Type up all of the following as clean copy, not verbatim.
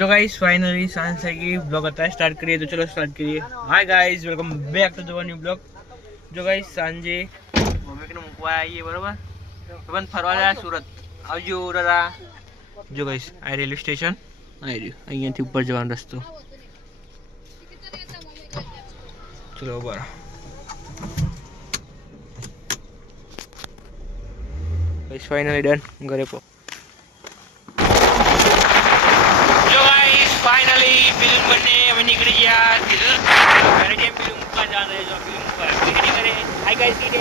तो guys finally सांस है कि ब्लॉग आता है स्टार्ट करिए तो चलो स्टार्ट करिए। Hi guys welcome back to the new blog. जो गाइस सांजे મમ્મીને મૂકવા આવીએ બરોબર પણ ફરવા જાય સુરત આવજો ઉરરા। જો ગાઈસ આ રેલવે સ્ટેશન આવી રહ્યું અહીંયાથી ઉપર જવાનો રસ્તો ચલો બરાબર ગાઈસ ફાઇનલી ડન ઘરે પો। फाइनली फिल्म बनने हमें निकल गया मेरे टाइम फिल्म का जा रहे जो फिल्म का नहीं करे। हाय गाइस सीधे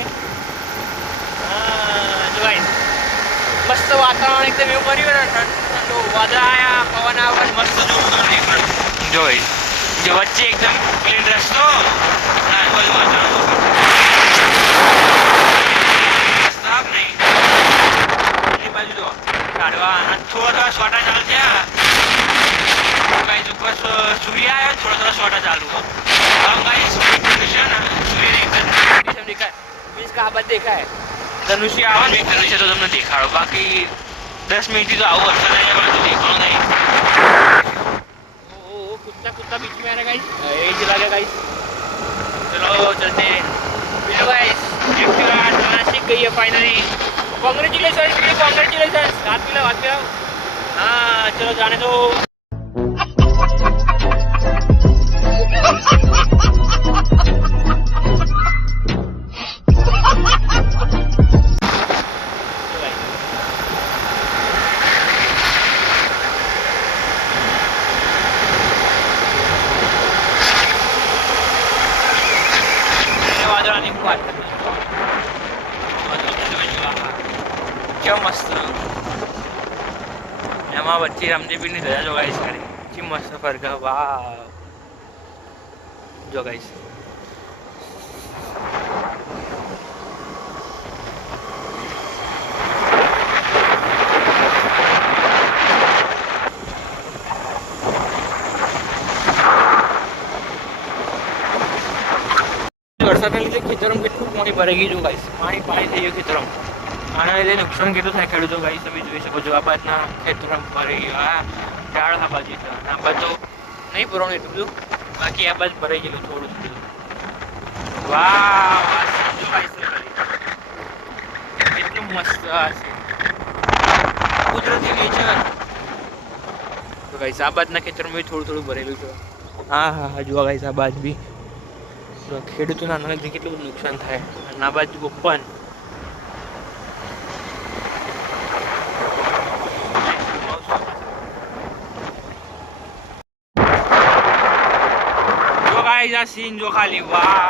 जो गाइस मस्त वातावरण एकदम એવું કર્યું ને ઠંડો વાદળ આયા પવન આવે મસ્ત જોવાનું જો ગાઈસ જો વચ્ચે એકદમ ક્લીન રસ્તો આજુબાજુ વાતાવરણ સ્ટાફ નહીં એ બાજુ જો કાઢવા થોડા છોટા ચાલશે गाइस ऊपर सूर्य आया थोड़ा छोटा चालू हो अब गाइस धनुष्य ना सूर्य ने कंडीशन देखा है मींस का बात देखा है धनुष्य आवा नहीं धनुष्य तो तुमने देखा हो बाकी 10 मिनट तो आओ अच्छा नहीं है तो देखो नहीं। ओ कुत्ता कुत्ता बीच में आ रहा गाइस ये चला गया गाइस चलो चलते हैं गाइस एक्टिवा चलाना सीख गई है फाइनली। कांग्रेचुलेशन हाथ मिलाओ हाँ चलो जाने दो। क्या मस्त एमा बच्ची रामदेव ने दया जो गाइस करे जी मस्त फर्क है वाह जो गाइस વરસાદના લીધે ખેતરમાં કેટલું પાણી ભરાઈ ગયું જો ગાઈસ પાણી થઈ ગયું ખેતરમાં આના લીધે નુકસાન કેટલું થાય ખેડૂતો ગાઈસ તમે જોઈ શકો છો આ બાજના ખેતરમાં ભરાઈ ગયું આ ડાળ આ બાજુ છે આ બાજુ તો નહીં ભરવાનું એટલું બધું બાકી આ બાજુ ભરાઈ ગયેલું થોડું થોડું વાહ જો ગાઈસ કેટલું મસ્ત આ છે કુદરતી નેચર। તો ગાઈસ આ બાજના ખેતરમાં થોડું ભરેલું છે હા હા જો ગાઈસ આ બાજુ બી ખેડૂતોના નાનાથી કેટલું બધું નુકસાન થાય અને આ બાજુ ઓપન જો ગાઈસ આ સીન જો ખાલી વાહ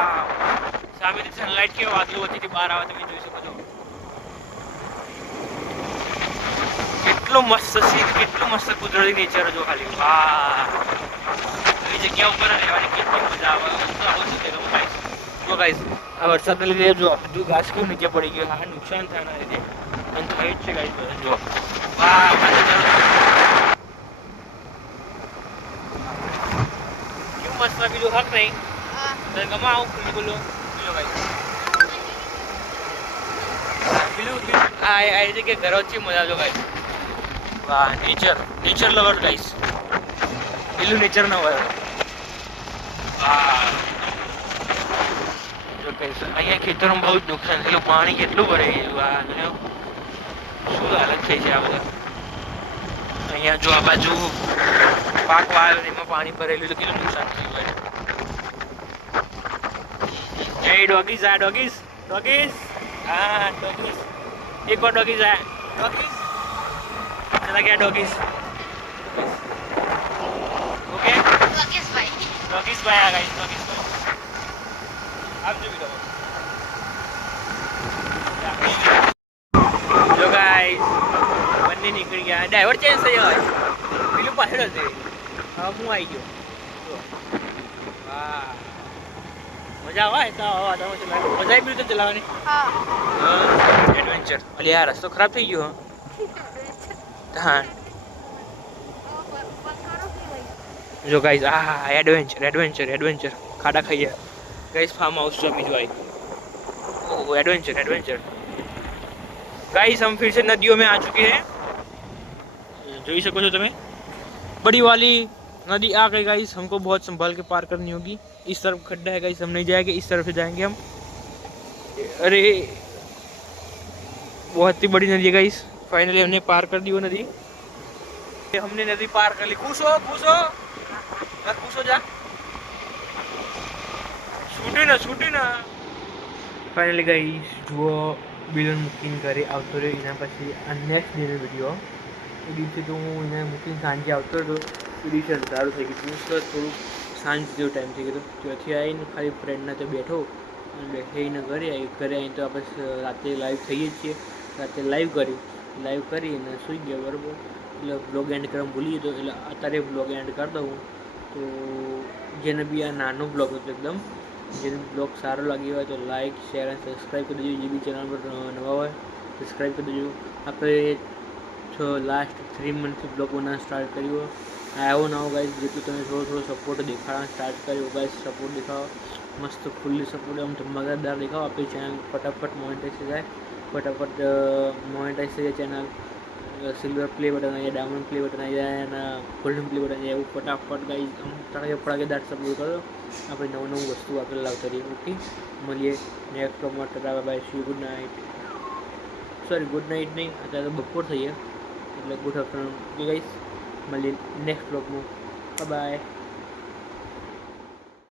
સામેથી સનલાઇટ કે વાદળો વચ્ચેથી બહાર આવે તમે જોઈ શકો છો કેટલું મસ્ત સીન કેટલું મસ્ત કુદરતી નેચર જો ખાલી વાહ એ જગ્યા ઉપર રહેવાની કેટલી મજા આવે જો ગાઈસ આ વરસાદના લીધે જો બધું ઘાસ કેવું નીચે પડી ગયું આ નુકસાન થવાના લીધે અને થઈ જ છે ગાઈસ જો વાહ કેવું મસ્ત બીજું હક નહીં તો ગમાવ બોલો બોલો ગાઈસ પેલું આ જગ્યાએ ઘર વચ્ચે મજા જો ગાઈસ વાહ નેચર લવર ગાઈસ પેલું નેચર ના હોય વાહ અહીંયા ખેતરોમાં બહુ જ નુકસાન થયેલું પાણી કેટલું ભરાઈ ગયું આ શું હાલત થઈ છે આ બધા અહીંયા જો આ બાજુ પાક વાવ્યો એમાં પાણી ભરેલું તો કેટલું નુકસાન થયું હોય એ ડોગીઝ આ ડોગીઝ હા ડોગીઝ એક और डॉगीज है डॉगीज चला गया डॉगीज ओके डॉगीज भाई आ गई डॉगीज भाई आप जो भी जो गाइस બંને નીકળી ગયા ડ્રાઈવર ચેન્જ થઈ ગયો પેલું પાછળ હશે હવે હું આવી ગયો વાહ મજા આવે તો મજા આવી ગયું તો ચલાવવાની હા એડવેન્ચર અલી આ રસ્તો ખરાબ થઈ ગયો હા જો ગાઈસ આ એડવેન્ચર ખાડા ખાઈએ गाइस फार्म हाउस जो अभी जो आई ओ एडवेंचर गाइस हम फिर से नदियों में आ चुके हैं જોઈ શકો છો તમે बड़ी वाली नदी आ गई गाइस, हमको बहुत संभाल के पार करनी होगी। इस तरफ खड्डा है गाइस, हम नहीं जाएंगे, इस तरफ से जाएंगे हम। अरे बहुत ही बड़ी नदी है गाइस, फाइनली हमने पार कर दी वो नदी। हमने नदी पार कर ली। खुश हो खुश हो खुश हो जा, छूटी ना। फाइनली गाइस जो બિલન બુકિંગ કરી આવતો રહ્યો, એના પછી આ નેક્સ્ટ ડેનો વિડીયો. એ દિવસે તો હું એને બુકિંગ સાંજે આવતો હતો, એ દિવસે અંધારું થઈ ગયું હતું, તો થોડુંક સાંજ જેવો ટાઈમ થઈ ગયો હતો. ત્યાંથી આવીને ખાલી ફ્રેન્ડના ત્યાં બેઠો અને બેસીને ઘરે આવીને તો આપણે રાતે લાઈવ થઈએ જ છીએ. રાતે લાઈવ કરી અને સૂઈ ગયા બરાબર. એટલે બ્લોગ એન્ડ કરવાનું ભૂલી ગયો, એટલે અત્યારે બ્લોગ એન્ડ કરી દઉં. તો જેને બી આ નાનો બ્લોગ હતો એકદમ, જેને બ્લોગ સારો લાગ્યો હોય તો લાઇક શેર અને સબસ્ક્રાઈબ કરી દેજો. જે બી ચેનલ પર નવા હોય સબસ્ક્રાઈબ કરી દેજો. આપણે લાસ્ટ 3 મંથથી બ્લોગ બનાવવાનું સ્ટાર્ટ કર્યું. આવો ના આવો ગાઈઝ, જેટલું તમે થોડો સપોર્ટ દેખાડવાનું સ્ટાર્ટ કર્યો ગાઈઝ. સપોર્ટ દેખાવો, મસ્ત ફૂલ્લી સપોર્ટ, આમ ધમાકેદાર દેખાવો. આપણી ચેનલ ફટાફટ મોનેટાઈઝ થઈ જાય, ફટાફટ મોનેટાઈઝ થઈ જાય ચેનલ. સિલ્વર પ્લે બટન આવી જાય, ડાયમંડ પ્લે બટન આવી જાય અને ગોલ્ડન પ્લે બટન આવી જાય. એવું ફટાફટ ગાઈઝ આમ ફટાકેદાર સપોર્ટ કરો. આપણે નવું વસ્તુ આપણે લાવતા રહીએ. ઓકે, મળીએ નેક્સ્ટ બ્લોગમાં. Tata by, C good night. Sorry good night નહીં, અત્યારે તો બપોર થઈએ એટલે ગુડ આફ્ટરનૂન. ઓકે ગાઈઝ, મળીએ નેક્સ્ટ બ્લોગમાં. બાય.